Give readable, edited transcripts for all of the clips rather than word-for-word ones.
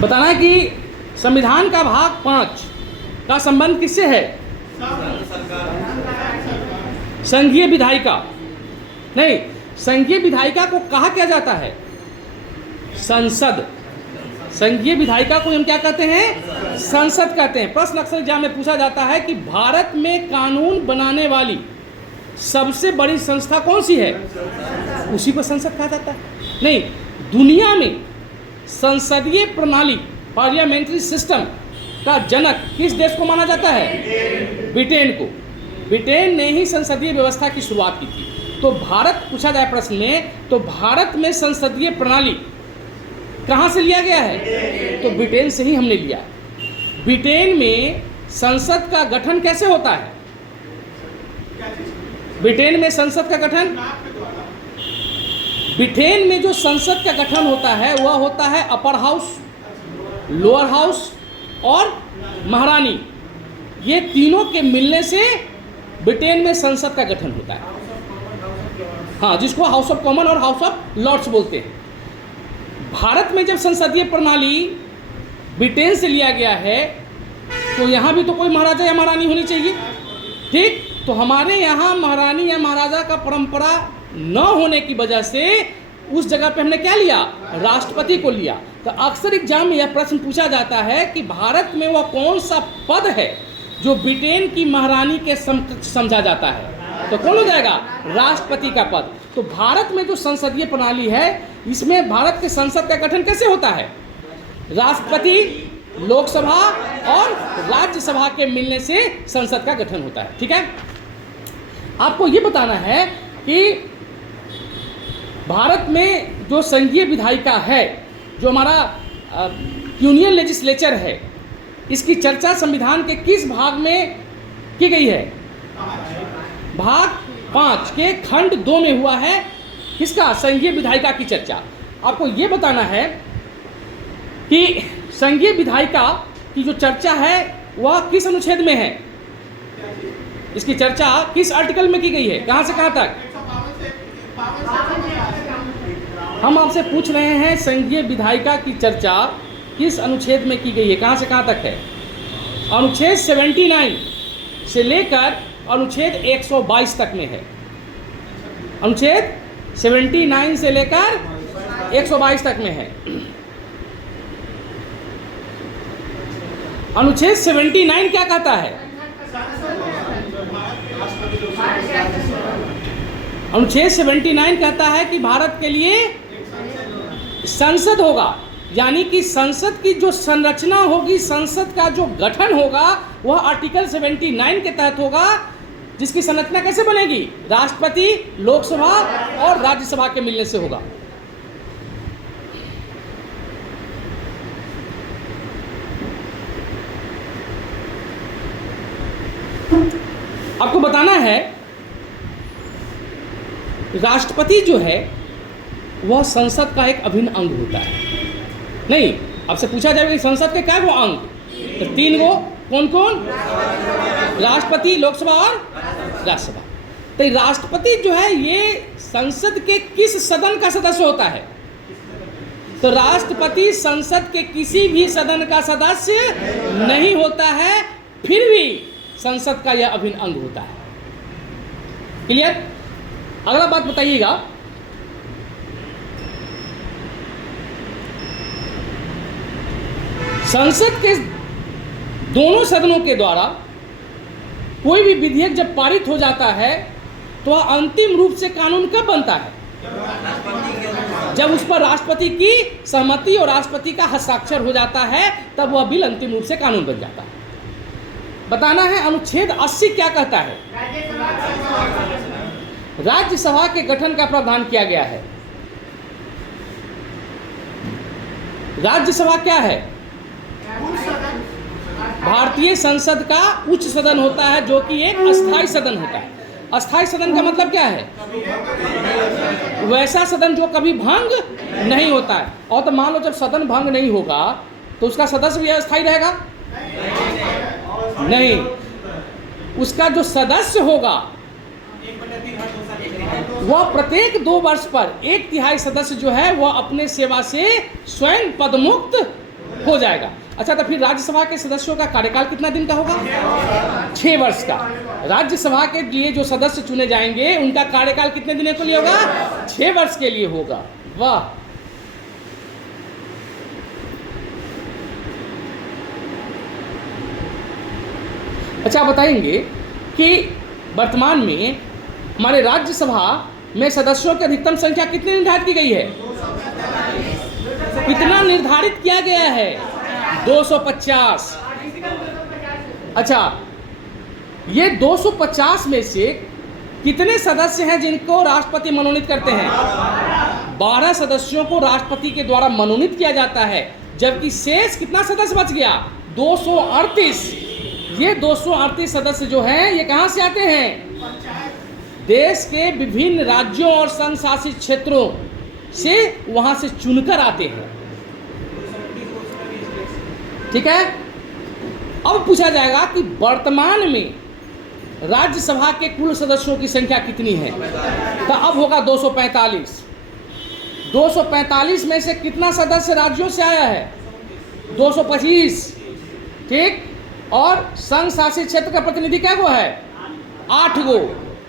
बताना है कि संविधान का भाग 5 का संबंध किससे है? संघीय विधायिका नहीं, संघीय विधायिका को कहा क्या जाता है? संसद। संघीय विधायिका को हम क्या कहते हैं? संसद कहते हैं। प्रश्न अक्सर एग्जाम में पूछा जाता है कि भारत में कानून बनाने वाली सबसे बड़ी संस्था कौन सी है? उसी को संसद कहा जाता है। नहीं, दुनिया में संसदीय प्रणाली पार्लियामेंट्री सिस्टम का जनक किस देश को माना जाता है? ब्रिटेन को। ब्रिटेन ने ही संसदीय व्यवस्था की शुरुआत की थी। तो भारत पूछा जाए प्रश्न में, तो भारत में संसदीय प्रणाली कहाँ से लिया गया है? तो ब्रिटेन से ही हमने लिया। ब्रिटेन में संसद का गठन कैसे होता है? ब्रिटेन में संसद का गठन, ब्रिटेन में जो संसद का गठन होता है वह होता है अपर हाउस, लोअर हाउस और महारानी। ये तीनों के मिलने से ब्रिटेन में संसद का गठन होता है। हाँ, जिसको हाउस ऑफ कॉमन और हाउस ऑफ लॉर्ड्स बोलते हैं। भारत में जब संसदीय प्रणाली ब्रिटेन से लिया गया है तो यहाँ भी तो कोई महाराजा या महारानी होनी चाहिए, ठीक? तो हमारे यहाँ महारानी या महाराजा का परंपरा न होने की वजह से उस जगह पे हमने क्या लिया? राष्ट्रपति को लिया। तो अक्सर एग्जाम में यह प्रश्न पूछा जाता है कि भारत में वह कौन सा पद है जो ब्रिटेन की महारानी के समझा जाता है? तो कौन हो जाएगा? राष्ट्रपति का पद। तो भारत में जो संसदीय प्रणाली है इसमें भारत के संसद का गठन कैसे होता है? राष्ट्रपति, लोकसभा और राज्यसभा के मिलने से संसद का गठन होता है। ठीक है, आपको ये बताना है कि भारत में जो संघीय विधायिका है, जो हमारा यूनियन लेजिस्लेचर है, इसकी चर्चा संविधान के किस भाग में की गई है? भाग 5 के खंड 2 में हुआ है। किसका? संघीय विधायिका की चर्चा। आपको ये बताना है कि संघीय विधायिका की जो चर्चा है वह किस अनुच्छेद में है? इसकी चर्चा किस आर्टिकल में की गई है? कहाँ से कहाँ तक? हम आपसे पूछ रहे हैं संघीय विधायिका की चर्चा किस अनुच्छेद में की गई है, कहाँ से कहाँ तक है? अनुच्छेद 79 से लेकर अनुच्छेद 122 तक में है। अनुच्छेद 79 से लेकर 122 तक में है। अनुच्छेद 79 क्या कहता है? अनुच्छेद 79 कहता है कि भारत के लिए संसद होगा, यानी कि संसद की जो संरचना होगी, संसद का जो गठन होगा वह आर्टिकल 79 के तहत होगा, जिसकी संरचना कैसे बनेगी? राष्ट्रपति, लोकसभा और राज्यसभा के मिलने से होगा। आपको बताना है राष्ट्रपति जो है वह संसद का एक अभिन्न अंग होता है। नहीं, आपसे पूछा जाएगा कि संसद के क्या वो अंग? तो 3 गो। कौन कौन? राष्ट्रपति, लोकसभा और राज्यसभा। तो राष्ट्रपति जो है ये संसद के किस सदन का सदस्य होता है? तो राष्ट्रपति संसद के किसी भी सदन का सदस्य नहीं होता है, फिर भी संसद का यह अभिन्न अंग होता है। क्लियर? अगला बात बताइएगा, संसद के दोनों सदनों के द्वारा कोई भी विधेयक जब पारित हो जाता है तो वह अंतिम रूप से कानून कब बनता है? जब उस पर राष्ट्रपति की सहमति और राष्ट्रपति का हस्ताक्षर हो जाता है, तब वह बिल अंतिम रूप से कानून बन जाता है। बताना है अनुच्छेद 80 क्या कहता है? राज्यसभा के गठन का प्रावधान किया गया है। राज्यसभा क्या है? भारतीय संसद का उच्च सदन होता है, जो कि एक अस्थायी सदन होता है। अस्थायी सदन का मतलब क्या है? वैसा सदन जो कभी भंग नहीं होता है। और तो मान लो जब सदन भंग नहीं होगा तो उसका सदस्य भी अस्थायी रहेगा? नहीं, उसका जो सदस्य होगा वह प्रत्येक 2 वर्ष पर 1/3 सदस्य जो है वह अपने सेवा से स्वयं पदमुक्त हो जाएगा। अच्छा, तो फिर राज्यसभा के सदस्यों का कार्यकाल कितना दिन का होगा? 6 वर्ष का। राज्यसभा के लिए जो सदस्य चुने जाएंगे उनका कार्यकाल कितने दिनों के लिए होगा? 6 वर्ष के लिए होगा। वाह। अच्छा, बताएंगे कि वर्तमान में हमारे राज्यसभा में सदस्यों की अधिकतम संख्या कितनी निर्धारित की गई है? कितना निर्धारित किया गया है? 250। अच्छा, ये 250 में से कितने सदस्य हैं जिनको राष्ट्रपति मनोनीत करते हैं? 12 सदस्यों को राष्ट्रपति के द्वारा मनोनीत किया जाता है, जबकि शेष कितना सदस्य बच गया? 238। ये 238 सदस्य जो हैं ये कहां से आते हैं? देश के विभिन्न राज्यों और संघ शासित क्षेत्रों से वहां से चुनकर आते हैं। ठीक है। अब पूछा जाएगा कि वर्तमान में राज्यसभा के कुल सदस्यों की संख्या कितनी है? तो अब होगा 245। 245 में से कितना सदस्य राज्यों से आया है? 225। ठीक। और संघ शासित क्षेत्र का प्रतिनिधि क्या गो है? 8 गो,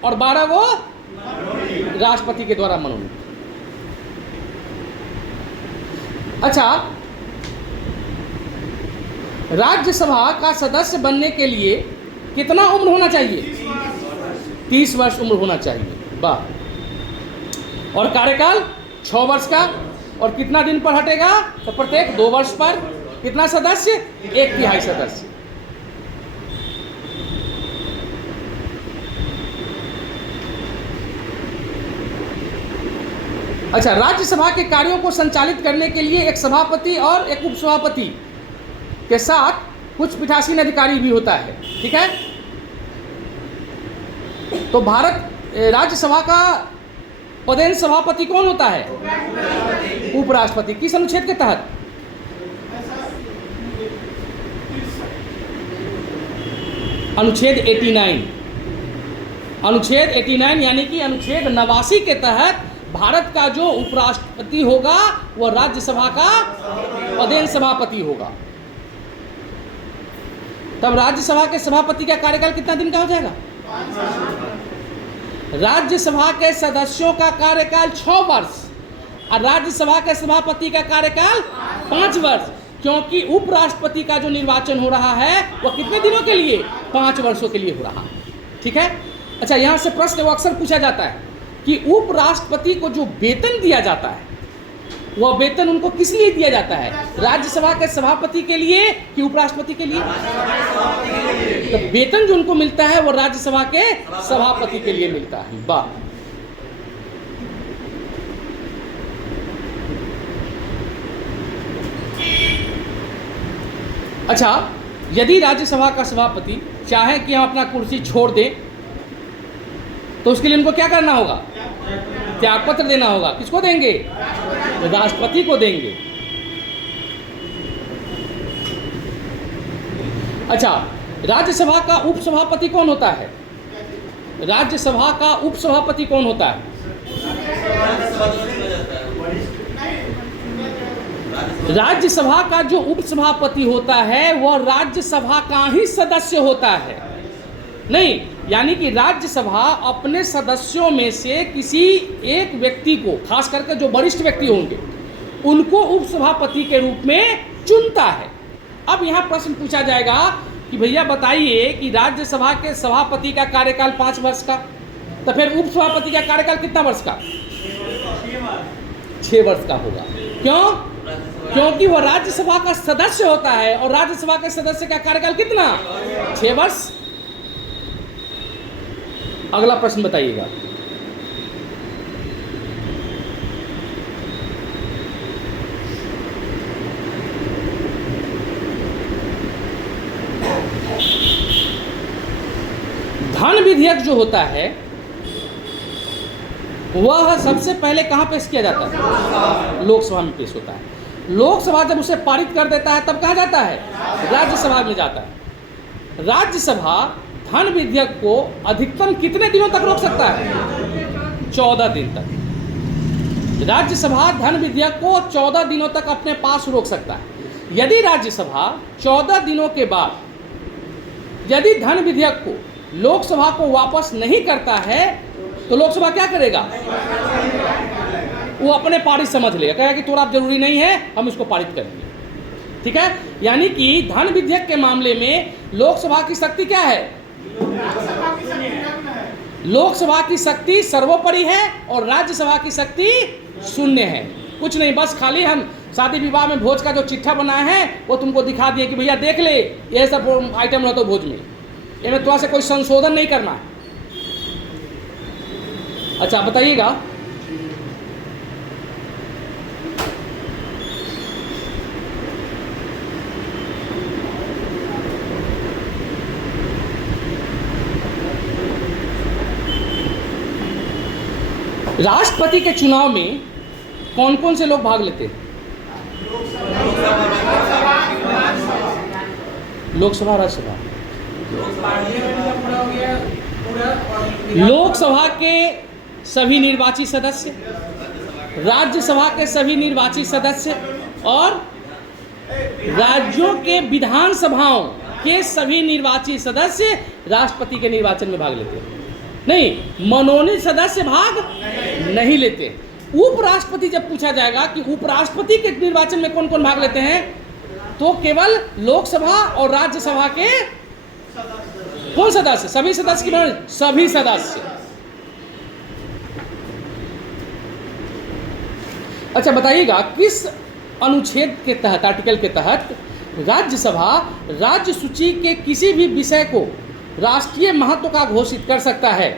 और 12 गो राष्ट्रपति के द्वारा मनोनीत। अच्छा, राज्यसभा का सदस्य बनने के लिए कितना उम्र होना चाहिए? 30 वर्ष उम्र होना चाहिए। वाह। और कार्यकाल 6 वर्ष का। और कितना दिन पर हटेगा? तो प्रत्येक 2 वर्ष पर। कितना सदस्य? 1/3 सदस्य। अच्छा, राज्यसभा के कार्यों को संचालित करने के लिए एक सभापति और एक उपसभापति के साथ कुछ पीठासीन अधिकारी भी होता है। ठीक है। तो भारत राज्यसभा का पदेन सभापति कौन होता है? उपराष्ट्रपति। किस अनुच्छेद के तहत? अनुच्छेद 89। अनुच्छेद 89 यानी कि अनुच्छेद 89 के तहत भारत का जो उपराष्ट्रपति होगा वह राज्यसभा का पदेन सभापति होगा। तब राज्यसभा के सभापति का कार्यकाल कितना दिन का हो जाएगा? राज्यसभा के सदस्यों का कार्यकाल 6 वर्ष और राज्यसभा के सभापति का कार्यकाल 5 वर्ष, क्योंकि उपराष्ट्रपति का जो निर्वाचन हो रहा है वह कितने दिनों के लिए? 5 वर्षों के लिए हो रहा है। ठीक है। अच्छा, यहाँ से प्रश्न वो अक्सर पूछा जाता है कि उपराष्ट्रपति को जो वेतन दिया जाता है वह वेतन उनको किस लिए दिया जाता है? राज्यसभा के सभापति के लिए कि उपराष्ट्रपति के लिए? तो वेतन जो उनको मिलता है वो राज्यसभा के सभापति के लिए मिलता है। वाह। अच्छा, यदि राज्यसभा का सभापति चाहे कि हम अपना कुर्सी छोड़ दें तो उसके लिए उनको क्या करना होगा? त्यागपत्र देना होगा। किसको देंगे? राष्ट्रपति को देंगे। अच्छा, राज्यसभा का उपसभापति कौन होता है? राज्यसभा का उपसभापति कौन होता है? राज्यसभा का जो उपसभापति होता है वह राज्यसभा का ही सदस्य होता है। नहीं, यानी कि राज्यसभा अपने सदस्यों में से किसी एक व्यक्ति को, खास करके जो वरिष्ठ व्यक्ति होंगे, उनको उपसभापति के रूप में चुनता है। अब यहाँ प्रश्न पूछा जाएगा कि भैया बताइए कि राज्यसभा के सभापति का कार्यकाल 5 वर्ष का, तो फिर उपसभापति का कार्यकाल कितना वर्ष का? 6 वर्ष का होगा। क्यों? क्योंकि वह राज्यसभा का सदस्य होता है और राज्यसभा के सदस्य का कार्यकाल कितना? 6 वर्ष। अगला प्रश्न बताइएगा। धन विधेयक जो होता है वह सबसे पहले कहां पेश किया जाता है? लोकसभा में पेश होता है। लोकसभा जब उसे पारित कर देता है तब कहां जाता है? राज्यसभा में जाता है। राज्यसभा धन विधेयक को अधिकतम कितने दिनों तक रोक सकता है? 14 दिन तक। राज्यसभा धन विधेयक को 14 दिनों तक अपने पास रोक सकता है। यदि राज्यसभा 14 दिनों के बाद यदि धन विधेयक को लोकसभा को वापस नहीं करता है तो लोकसभा क्या करेगा? वो अपने पारित समझ लेगा, कहेगा कि थोड़ा जरूरी नहीं है, हम इसको पारित करेंगे। ठीक है, यानी कि धन विधेयक के मामले में लोकसभा की शक्ति क्या है? लोकसभा की शक्ति सर्वोपरि है और राज्यसभा की शक्ति शून्य है। कुछ नहीं, बस खाली हम शादी विवाह में भोज का जो चिट्ठा बनाए हैं वो तुमको दिखा दिए कि भैया देख ले, ये सब आइटम रहता भोज में, इनमें थोड़ा सा कोई संशोधन नहीं करना है। अच्छा बताइएगा, राष्ट्रपति के चुनाव में कौन कौन से लोग भाग लेते हैं? लोकसभा, राज्यसभा। लोकसभा के सभी निर्वाचित सदस्य, राज्यसभा के सभी निर्वाचित सदस्य और राज्यों के विधानसभाओं के सभी निर्वाचित सदस्य राष्ट्रपति के निर्वाचन में भाग लेते हैं। नहीं, मनोनीत सदस्य भाग नहीं लेते। उपराष्ट्रपति जब पूछा जाएगा कि उपराष्ट्रपति के निर्वाचन में कौन कौन भाग लेते हैं, तो केवल लोकसभा और राज्यसभा के कौन सदस्य? सभी सदस्य की सभी सदस्य। अच्छा बताइएगा, किस अनुच्छेद के तहत, आर्टिकल के तहत राज्यसभा राज्य सूची के किसी भी विषय को राष्ट्रीय महत्व का घोषित कर सकता है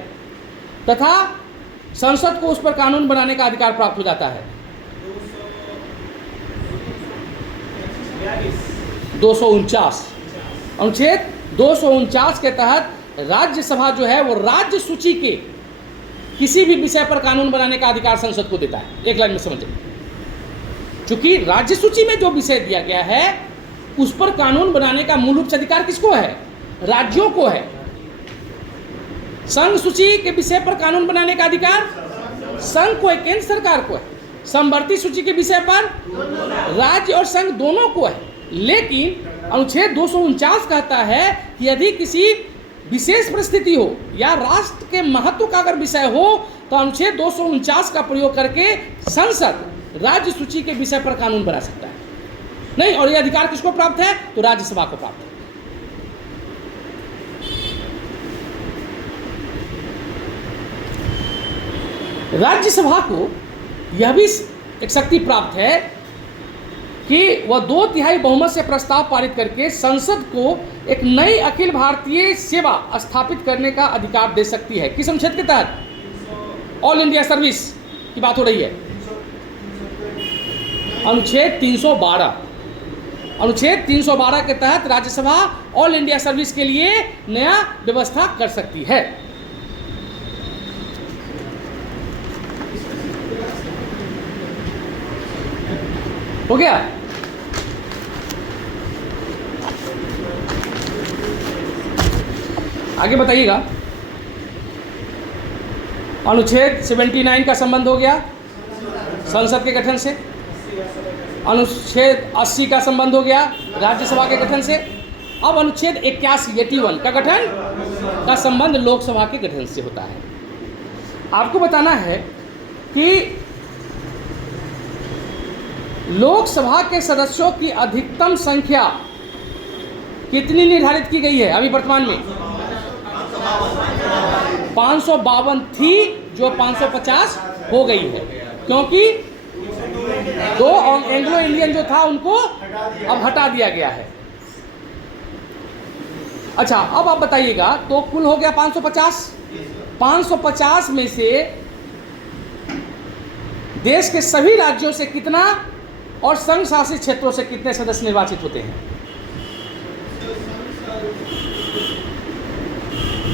तथा संसद को उस पर कानून बनाने का अधिकार प्राप्त हो जाता है? 249 अनुच्छेद 249 के तहत राज्यसभा जो है वो राज्य सूची के किसी भी विषय पर कानून बनाने का अधिकार संसद को देता है। एक लाइन में समझिए, चूंकि राज्य सूची में जो विषय दिया गया है उस पर कानून बनाने का मूल रूप से अधिकार किसको है? राज्यों को है। संघ सूची के विषय पर कानून बनाने का अधिकार संघ को है, केंद्र सरकार को है। समवर्ती सूची के विषय पर राज्य और संघ दोनों को है। लेकिन अनुच्छेद 249 कहता है कि यदि किसी विशेष परिस्थिति हो या राष्ट्र के महत्व का अगर विषय हो तो अनुच्छेद 249 का प्रयोग करके संसद राज्य सूची के विषय पर कानून बना सकता है। नहीं, और यह अधिकार किसको प्राप्त है? तो राज्यसभा को प्राप्त है। राज्यसभा को यह भी एक शक्ति प्राप्त है कि वह 2/3 बहुमत से प्रस्ताव पारित करके संसद को एक नई अखिल भारतीय सेवा स्थापित करने का अधिकार दे सकती है। किस अनुच्छेद के तहत? ऑल इंडिया सर्विस की बात हो रही है। अनुच्छेद 312। अनुच्छेद 312 के तहत राज्यसभा ऑल इंडिया सर्विस के लिए नया व्यवस्था कर सकती है। हो गया? आगे बताइएगा। अनुच्छेद 79 का संबंध हो गया संसद के गठन से। अनुच्छेद 80 का संबंध हो गया राज्यसभा के गठन से। अब अनुच्छेद 81 का गठन का संबंध लोकसभा के गठन से होता है। आपको बताना है कि लोकसभा के सदस्यों की अधिकतम संख्या कितनी निर्धारित की गई है अभी वर्तमान में? 552 थी, जो 550 हो गई है, क्योंकि 2 एंग्लो इंडियन जो था उनको अब हटा दिया गया है। अच्छा, अब आप बताइएगा, तो कुल हो गया 550। 550 में से देश के सभी राज्यों से कितना और संघ शासित क्षेत्रों से कितने सदस्य निर्वाचित होते हैं?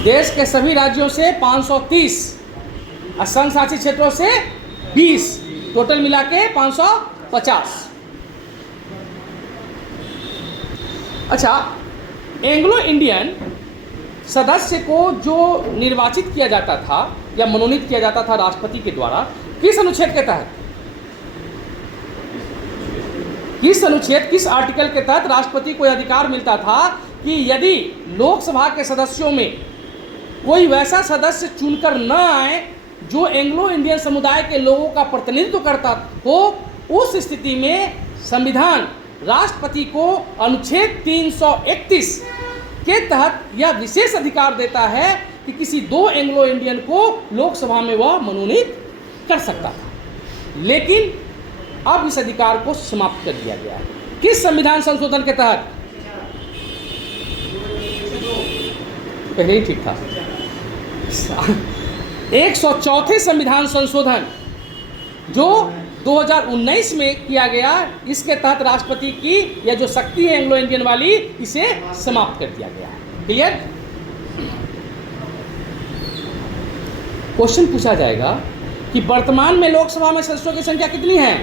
देश के सभी राज्यों से 530 और संघ शासित क्षेत्रों से 20, टोटल मिला के 550। अच्छा, एंग्लो इंडियन सदस्य को जो निर्वाचित किया जाता था या मनोनीत किया जाता था राष्ट्रपति के द्वारा, किस अनुच्छेद के तहत? किस अनुच्छेद, किस आर्टिकल के तहत राष्ट्रपति को अधिकार मिलता था कि यदि लोकसभा के सदस्यों में कोई वैसा सदस्य चुनकर न आए जो एंग्लो इंडियन समुदाय के लोगों का प्रतिनिधित्व करता हो, उस स्थिति में संविधान राष्ट्रपति को अनुच्छेद 331 के तहत यह विशेष अधिकार देता है कि किसी दो एंग्लो इंडियन को लोकसभा में वह मनोनीत कर सकता था। लेकिन अब इस अधिकार को समाप्त कर दिया गया है। किस संविधान संशोधन के तहत? पहले ही ठीक था। 104 संविधान संशोधन जो 2019 में किया गया, इसके तहत राष्ट्रपति की यह जो शक्ति है एंग्लो इंडियन वाली, इसे समाप्त कर दिया गया है। क्लियर? क्वेश्चन पूछा जाएगा कि वर्तमान में लोकसभा में सदस्यों की संख्या कितनी है?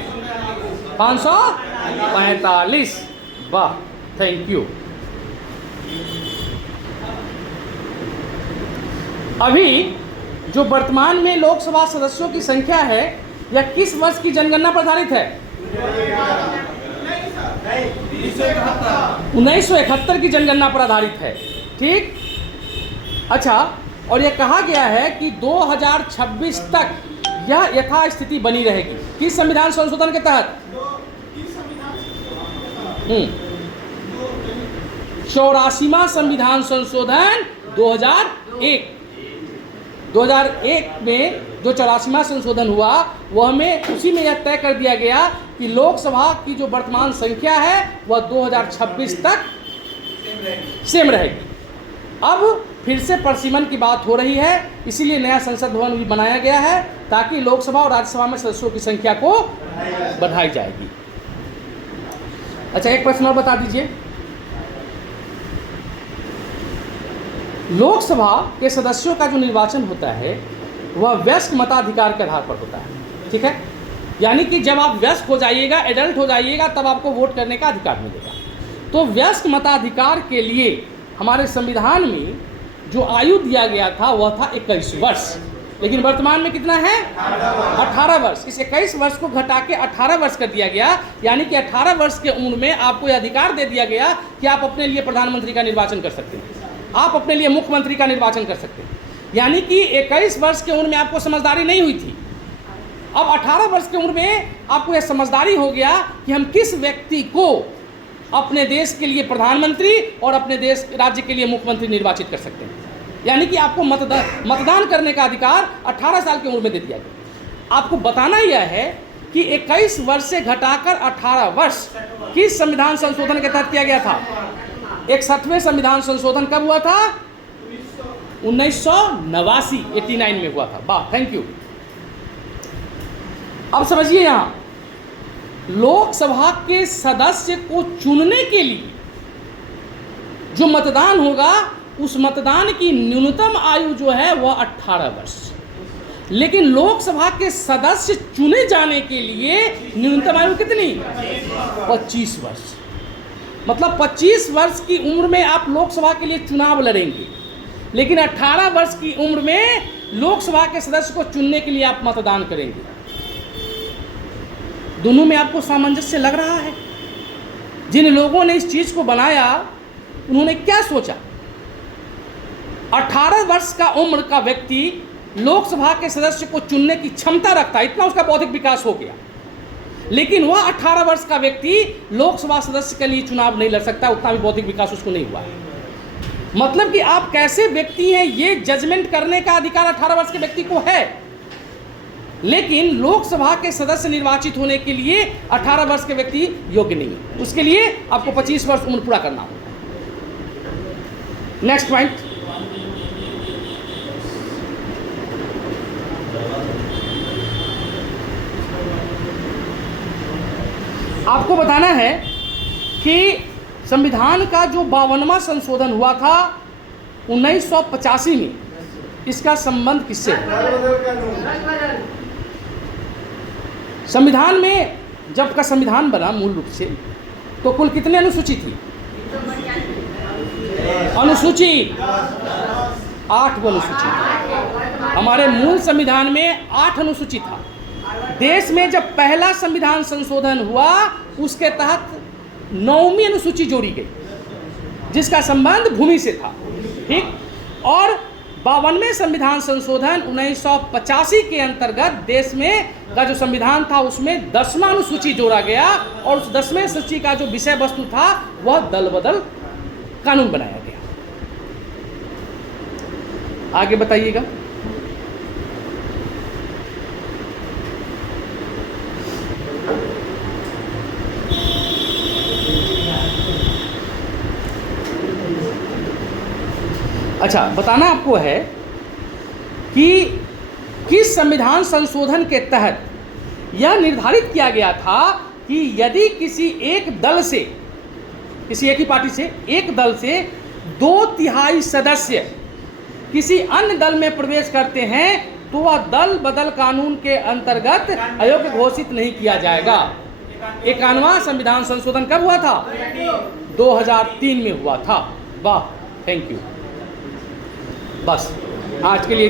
545। वाह, थैंक यू। अभी जो वर्तमान में लोकसभा सदस्यों की संख्या है, यह किस वर्ष की जनगणना पर आधारित है? 1971 की जनगणना पर आधारित है। ठीक, अच्छा, और यह कहा गया है कि 2026 तक यह यथास्थिति बनी रहेगी। किस संविधान संशोधन के तहत? 84वां संविधान संशोधन 2001। 2001 में जो 84वां संशोधन हुआ, वह में उसी में यह तय कर दिया गया कि लोकसभा की जो वर्तमान संख्या है वह 2026 तक सेम रहेगी। अब फिर से परिसीमन की बात हो रही है, इसीलिए नया संसद भवन भी बनाया गया है ताकि लोकसभा और राज्यसभा में सदस्यों की संख्या को बढ़ाई जाएगी। अच्छा, एक प्रश्न और बता दीजिए। लोकसभा के सदस्यों का जो निर्वाचन होता है वह वयस्क मताधिकार के आधार पर होता है। ठीक है, यानी कि जब आप वयस्क हो जाइएगा, एडल्ट हो जाइएगा, तब आपको वोट करने का अधिकार मिलेगा। तो वयस्क मताधिकार के लिए हमारे संविधान में जो आयु दिया गया था वह था 21 वर्ष, लेकिन वर्तमान में कितना है? 18 वर्ष। इस 21 वर्ष को घटा के 18 वर्ष कर दिया गया, यानी कि 18 वर्ष के उम्र में आपको यह अधिकार दे दिया गया कि आप अपने लिए प्रधानमंत्री का निर्वाचन कर सकते हैं, आप अपने लिए मुख्यमंत्री का निर्वाचन कर सकते हैं। यानी कि 21 वर्ष की उम्र में आपको समझदारी नहीं हुई थी, अब 18 वर्ष की उम्र में आपको यह समझदारी हो गया कि हम किस व्यक्ति को अपने देश के लिए प्रधानमंत्री और अपने देश राज्य के लिए मुख्यमंत्री निर्वाचित कर सकते हैं। यानी कि आपको मतदान करने का अधिकार 18 साल की उम्र में दे दिया गया। आपको बताना यह है कि 21 वर्ष से घटाकर 18 वर्ष किस संविधान संशोधन के तहत किया गया था? 61वें संविधान संशोधन कब हुआ था? 1989 में हुआ था। वाह, थैंक यू। अब समझिए, यहां लोकसभा के सदस्य को चुनने के लिए जो मतदान होगा, उस मतदान की न्यूनतम आयु जो है वह 18 वर्ष, लेकिन लोकसभा के सदस्य चुने जाने के लिए न्यूनतम आयु कितनी? 25 वर्ष। मतलब 25 वर्ष की उम्र में आप लोकसभा के लिए चुनाव लड़ेंगे, लेकिन 18 वर्ष की उम्र में लोकसभा के सदस्य को चुनने के लिए आप मतदान करेंगे। दोनों में आपको सामंजस्य लग रहा है? जिन लोगों ने इस चीज को बनाया उन्होंने क्या सोचा? 18 वर्ष का उम्र का व्यक्ति लोकसभा के सदस्य को चुनने की क्षमता रखता है, इतना उसका बौद्धिक विकास हो गया, लेकिन वह 18 वर्ष का व्यक्ति लोकसभा सदस्य के लिए चुनाव नहीं लड़ सकता, उतना भी बौद्धिक विकास उसको नहीं हुआ है। मतलब कि आप कैसे व्यक्ति हैं ये जजमेंट करने का अधिकार 18 वर्ष के व्यक्ति को है, लेकिन लोकसभा के सदस्य निर्वाचित होने के लिए 18 वर्ष के व्यक्ति योग्य नहीं है। उसके लिए आपको 25 वर्ष उम्र पूरा करना होगा। नेक्स्ट पॉइंट, आपको बताना है कि संविधान का जो 52वां संशोधन हुआ था 1985 में, इसका संबंध किससे है? संविधान में जब का संविधान बना मूल रूप से, तो कुल कितने अनुसूची थी? अनुसूची 8 अनुसूची। हमारे मूल संविधान में 8 अनुसूची था। देश में जब पहला संविधान संशोधन हुआ उसके तहत 9वीं अनुसूची जोड़ी गई जिसका संबंध भूमि से था, ठीक। और 52वें संविधान संशोधन 1985 के अंतर्गत देश में का जो संविधान था उसमें 10वां अनुसूची जोड़ा गया और उस 10वें अनुसूची का जो विषय वस्तु था वह दल बदल कानून बनाया गया। आगे बताइएगा। अच्छा, बताना आपको है कि किस संविधान संशोधन के तहत यह निर्धारित किया गया था कि यदि किसी एक दल से, किसी एक ही पार्टी से, एक दल से 2/3 सदस्य किसी अन्य दल में प्रवेश करते हैं तो वह दल बदल कानून के अंतर्गत अयोग्य घोषित नहीं किया जाएगा। 51वां संविधान संशोधन कब हुआ था? 2003 में हुआ था। वाह, थैंक यू। बस आज के लिए